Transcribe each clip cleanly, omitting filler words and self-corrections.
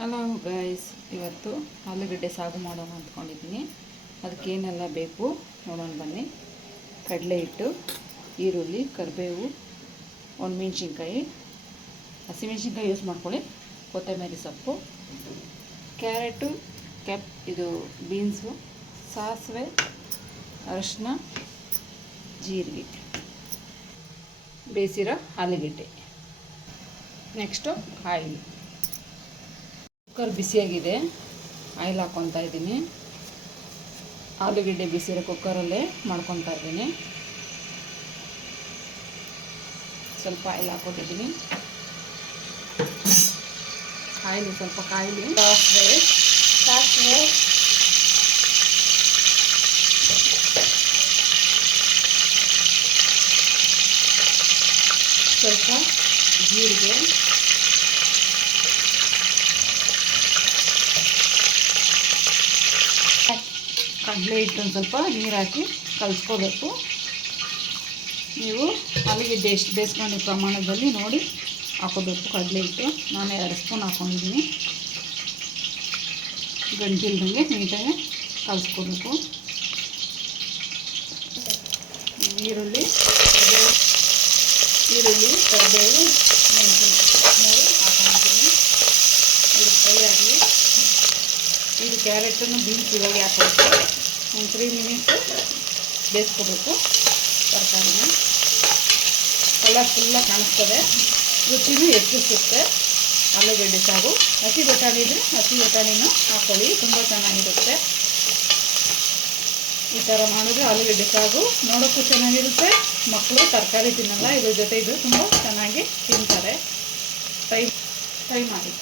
Hello guys, ಇವತ್ತು ಆಲೂಗಡ್ಡೆ ಸಾಗು ಮಾಡೋಣ ಅಂದ್ಕೊಂಡಿದ್ದೀನಿ. ಅದಕ್ಕೇನೆಲ್ಲ ಬೇಕು ನೋಡೋಣ ಬನ್ನಿ. ಕಡಲೆ ಹಿಟ್ಟು, ಈರುಳ್ಳಿ, ಕರಿಬೇವು, ಒಣಮೆಣ್ಸಿನ್ಕಾಯಿ, ಹಸಿಮೆಣ್ಸಿನ್ಕಾಯಿ ಯೂಸ್ ಮಾಡ್ಕೊಳ್ಳಿ, ಕೊತ್ತಂಬರಿ ಸೊಪ್ಪು, ಕ್ಯಾರೆಟು, ಇದು ಬೀನ್ಸು, ಸಾಸಿವೆ, ಅರಿಶಿನ, ಜೀರಿಗೆ, ಬೇಯಿಸಿರೋ ಆಲೂಗಡ್ಡೆ. Next oil. ಕುಕ್ಕರ್ ಬಿಸಿಯಾಗಿದೆ, ಆಯಿಲ್ ಹಾಕ್ಕೊತಾ ಇದ್ದೀನಿ. ಆಲೂಗಡ್ಡೆ ಬಿಸಿರೋ ಕುಕ್ಕರಲ್ಲೇ ಮಾಡ್ಕೊತಾ ಇದ್ದೀನಿ. ಸ್ವಲ್ಪ ಆಯಿಲ್ ಹಾಕ್ಕೊತಿದ್ದೀನಿ. ಆಯಿಲ್ ಸ್ವಲ್ಪ ಕಾಯಿಲಿ. ಸಾಸಿವೆ, ಸ್ವಲ್ಪ ಜೀರಿಗೆ, ಕಡಲೆ ಹಿಟ್ಟು ಸ್ವಲ್ಪ ನೀರು ಹಾಕಿ ಕಲಿಸ್ಕೋಬೇಕು. ನೀವು ಆಲೂಗಡ್ಡೆ ಎಷ್ಟು ಬೇಯಿಸ್ಕೊಂಡು ಪ್ರಮಾಣದಲ್ಲಿ ನೋಡಿ ಹಾಕೋಬೇಕು. ಕಡಲೆ ಹಿಟ್ಟು ನಾನು 2 ಸ್ಪೂನ್ ಹಾಕ್ಕೊಂಡಿದ್ದೀನಿ. ಗಂಟಿಲ್ದಂಗೆ ನೀಟಾಗಿ ಕಲಿಸ್ಕೋಬೇಕು. ಈರುಳ್ಳಿ, ಕರಿಬೇವು, ಮೆಣಸಿನಕಾಯಿ ಹಾಕೊಂಡಿದ್ದೀನಿ. ಇದು ಫ್ರೈ ಆಗಲಿ. ಇದು ಕ್ಯಾರೆಟನ್ನು ಬೀನ್ಸ್ ಇವಾಗ ಹಾಕಬೇಕು. ಒಂದು 3 ಮಿನಿಟ್ ಬೇಯಿಸ್ಕೋಬೇಕು. ತರಕಾರಿನ ಕಲರ್ಫುಲ್ಲಾಗಿ ಕಾಣಿಸ್ತದೆ, ರುಚಿನೂ ಹೆಚ್ಚಿಸುತ್ತೆ. ಆಲೂಗಡ್ಡೆ ಸಾಗು ಹಸಿ ಬಟಾಣಿ ಇದ್ದರೆ ಹಸಿ ಬಟಾಣಿನೂ ಹಾಕ್ಕೊಳ್ಳಿ, ತುಂಬ ಚೆನ್ನಾಗಿರುತ್ತೆ. ಈ ಥರ ಮಾಡಿದ್ರೆ ಆಲೂಗಡ್ಡೆ ಸಾಗು ನೋಡೋಕ್ಕೂ ಚೆನ್ನಾಗಿರುತ್ತೆ. ಮಕ್ಕಳು ತರಕಾರಿ ತಿನ್ನಲ್ಲ, ಇದ್ರ ಜೊತೆ ಇದು ತುಂಬ ಚೆನ್ನಾಗಿ ತಿಂತಾರೆ. ಟ್ರೈ ಮಾಡಿ.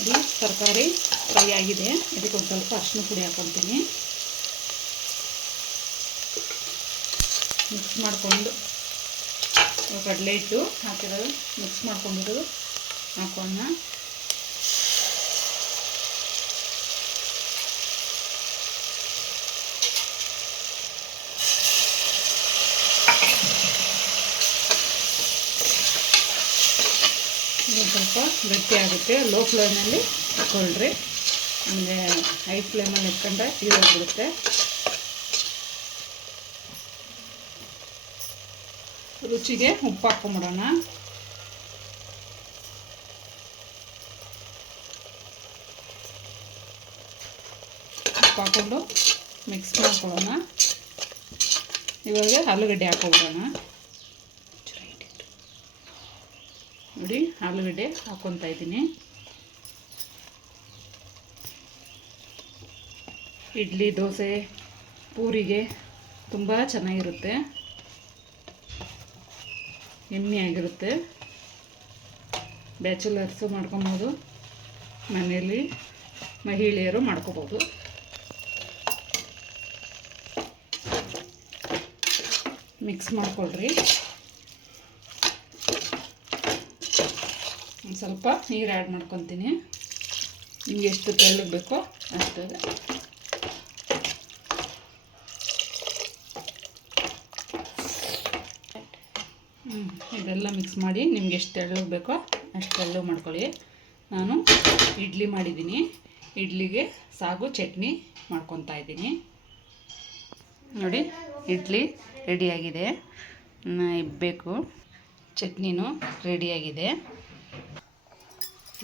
ಇದು ತರಕಾರಿ ಫ್ರೈ ಆಗಿದೆ. ಇದಕ್ಕೊಂದು ಸ್ವಲ್ಪ ಅರಿಶಿನ ಪುಡಿ ಹಾಕ್ಕೊತೀನಿ. ಮಿಕ್ಸ್ ಮಾಡಿಕೊಂಡು ಕಡಲೆ ಹಿಟ್ಟು ಹಾಕಿರೋದು ಮಿಕ್ಸ್ ಮಾಡ್ಕೊಂಡಿರೋದು ಹಾಕೋಣ. ಇದು ಸ್ವಲ್ಪ ಗಟ್ಟಿ ಆಗುತ್ತೆ. ಲೋ ಫ್ಲೇಮಲ್ಲಿ ಹಾಕ್ಕೊಳ್ರಿ, ಅಂದರೆ ಹೈ ಫ್ಲೇಮಲ್ಲಿ ಇಟ್ಕೊಂಡ್ರೆ ಇರೋಗ್ಬಿಡುತ್ತೆ. ರುಚಿಗೆ ಉಪ್ಪು ಹಾಕ್ಕೊಂಬಿಡೋಣ. ಉಪ್ಪು ಹಾಕ್ಕೊಂಡು ಮಿಕ್ಸ್ ಮಾಡ್ಕೊಳ್ಳೋಣ. ಇವಾಗ ಆಲೂಗಡ್ಡೆ ಹಾಕ್ಕೊಬಿಡೋಣ. ನೋಡಿ, ಆಲೂಗಡ್ಡೆ ಹಾಕ್ಕೊತಾ ಇದ್ದೀನಿ. ಇಡ್ಲಿ, ದೋಸೆ, ಪೂರಿಗೆ ತುಂಬ ಚೆನ್ನಾಗಿರುತ್ತೆ, ಯಮ್ಮಿಯಾಗಿರುತ್ತೆ. ಬ್ಯಾಚುಲರ್ಸು ಮಾಡ್ಕೊಬೋದು, ಮನೆಯಲ್ಲಿ ಮಹಿಳೆಯರು ಮಾಡ್ಕೋಬೋದು. ಮಿಕ್ಸ್ ಮಾಡ್ಕೊಳ್ರಿ. ಒಂದು ಸ್ವಲ್ಪ ನೀರು ಆ್ಯಡ್ ಮಾಡ್ಕೊತೀನಿ. ನಿಮಗೆ ಎಷ್ಟು ತೆಳ್ಳಗೆ ಬೇಕೋ ಅಷ್ಟು. ಇದೆಲ್ಲ ಮಿಕ್ಸ್ ಮಾಡಿ ನಿಮ್ಗೆ ಎಷ್ಟು ತೆಳ್ಳಗೆ ಬೇಕೋ ಅಷ್ಟು ತೆಳ್ಳಗೆ ಮಾಡ್ಕೊಳ್ಳಿ. ನಾನು ಇಡ್ಲಿ ಮಾಡಿದ್ದೀನಿ. ಇಡ್ಲಿಗೆ ಸಾಗು ಚಟ್ನಿ ಮಾಡ್ಕೊತಾ ಇದ್ದೀನಿ. ನೋಡಿ, ಇಡ್ಲಿ ರೆಡಿಯಾಗಿದೆ. ಇಬ್ಬಬೇಕು ಚಟ್ನಿನೂ ರೆಡಿಯಾಗಿದೆ.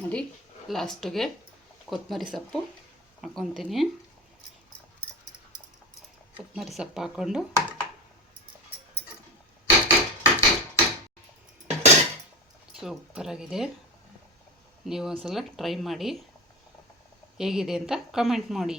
ನೋಡಿ, ಲಾಸ್ಟಿಗೆ ಕೊತ್ತಂಬರಿ ಸೊಪ್ಪು ಹಾಕ್ಕೊತೀನಿ. ಕೊತ್ತಂಬರಿ ಸೊಪ್ಪು ಹಾಕ್ಕೊಂಡು ಸೂಪರಾಗಿದೆ. ನೀವು ಒಂದ್ಸಲ ಟ್ರೈ ಮಾಡಿ, ಹೇಗಿದೆ ಅಂತ ಕಮೆಂಟ್ ಮಾಡಿ.